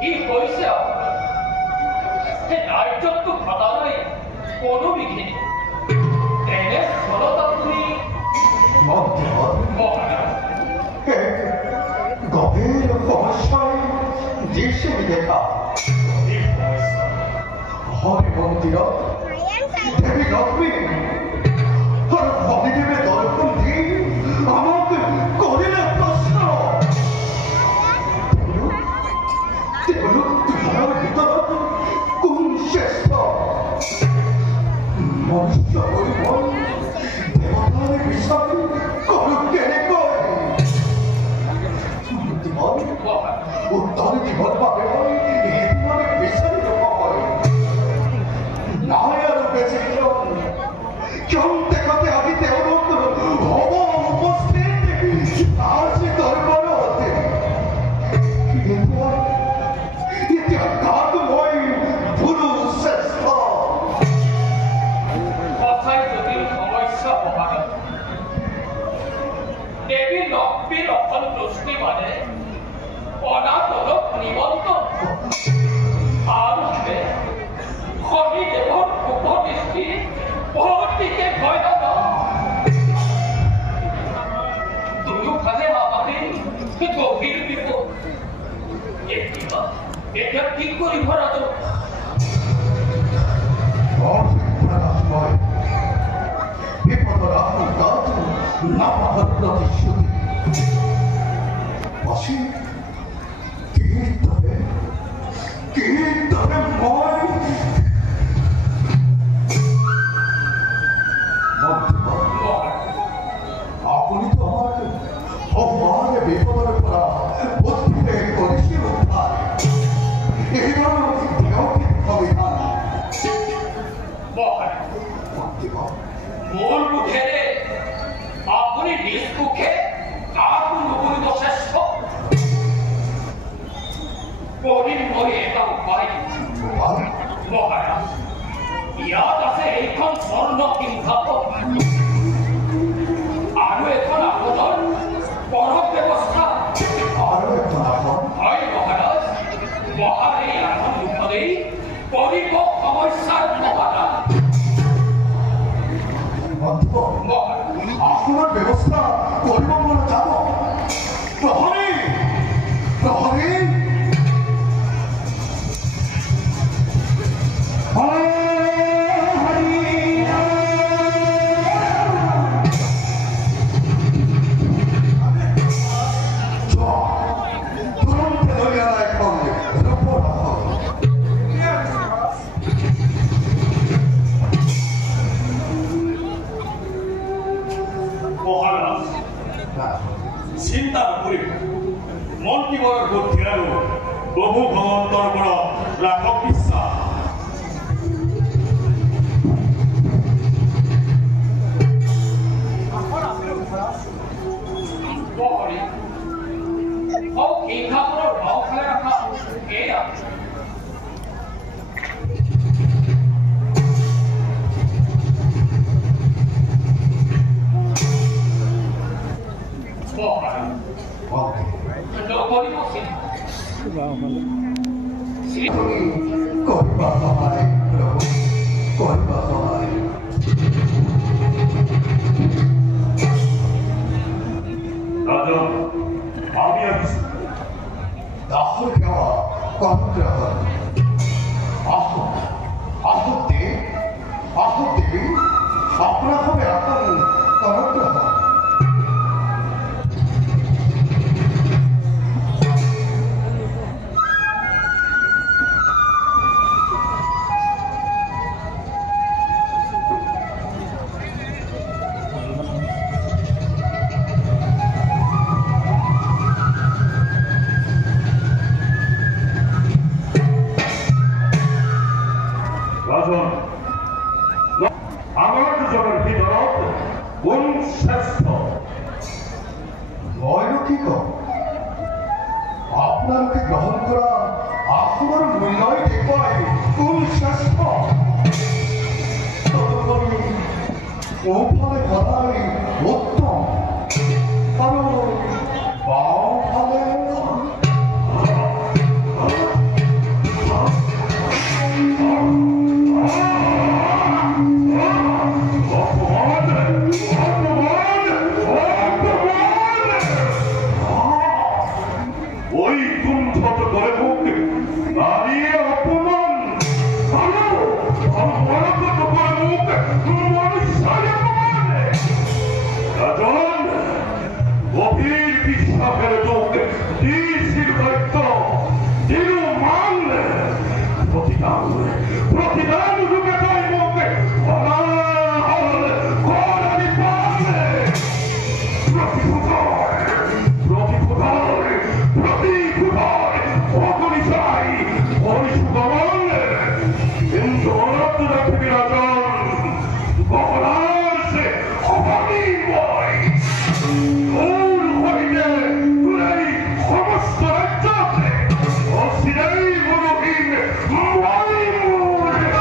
이 벌써 날적도 바다의 꼬놈이기니 내내 서러다 보니 뭐하나 너의 거샤이 니심이 되까 이 벌써 허리 멍디라 대비 너미 허리 멍디면 너를 뿜디 아마 그 꼬리를 떴어 대로 사람을 믿어봤던 꿈시했어 멈춰버리고 대박하는 비상이 꺼롭게 내꺼 어떤 기분 말이야 이분의 비상이 좀 나야를 배치기로 경대하게 하기 때문에 어머 스테이지 아직 널 어때 이때야 나도 뭐이 브루세스터 화사의 저들 가만있어 보하면 내비 럭비럭한 노스기만에 원하도록 니원도 아무데 거기 내원 고버리스키 어디게 거야나 누룩하게 마마리 그 도기를 믿고 얘기가 얘가 뒷골이 벌어도 불안하지 마이 비포더라 나도 나빠하는 슈디 다시 기다려 뭐이 아군이 더 많은 비포더를 팔아 어떻게 거리시 못하 이거는 네가 어떻게 거기다 뭐하냐 뭘 못해 아군이 리스크해 아군 누구를 도셨어 꼬린 머리에 가고 봐이 뭐하냐 야다세 에이컨 서른럭긴 가고 아루에 떠나고던 뻔헛되고스타 아루에 떠나고 아이 뭐하냐 야한 육번의 꼬리고 검을 싼 뭐하냐 뭐하냐 아군을 배고스타 꼬리만 잡아 너허리 신따로 뿌리고 몬티버를 곧 대하로 너무 강한 떨거라 라커 비싸 뭐하리 긴카으로 라커야카 개야 뭐하리 너 버리고 시 꼬리봐서 하이 그러고 꼬리봐서 하이 나좀 마음이 있어 나 헐겨와 꽝들어가 아후띠 아프나 허배 아까는 떨어뜨려가 오판의 바다의 어떤 바로 마음판의 প্রতিদান রূপে তাই মধ্যে অনাহল করারি পাবে প্রতিভূতর অগণিতাই পরিশুভমন কিন্তু অনন্ত রাখে বিরাজন গহনাসে অভাবীময় দূর হইতে তুলেই সমস্ত রাজ্যতে অস্থিরাই গুরুহীন ময়ূর হইতে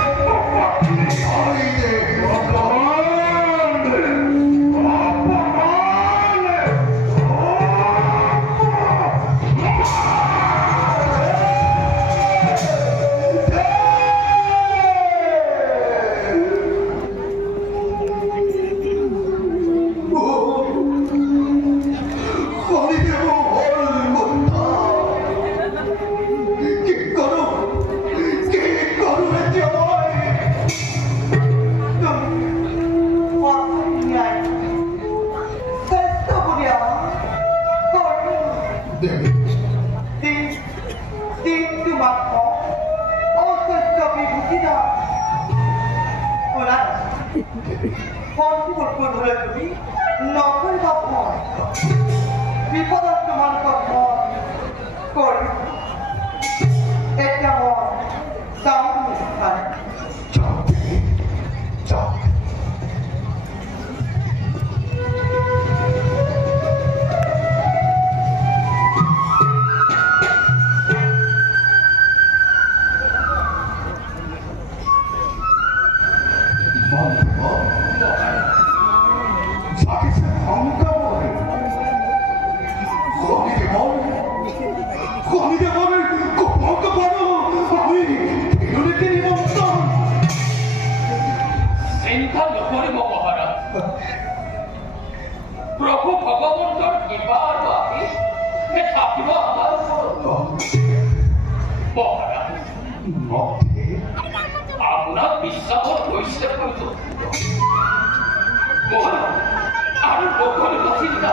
অপমান প্রভু ভগবন্তর কৃপার বাকি থাকিব আমার মহারাজ আপনার বিশ্বাসৰ হৈছে আৰু বকৰিব চিন্তা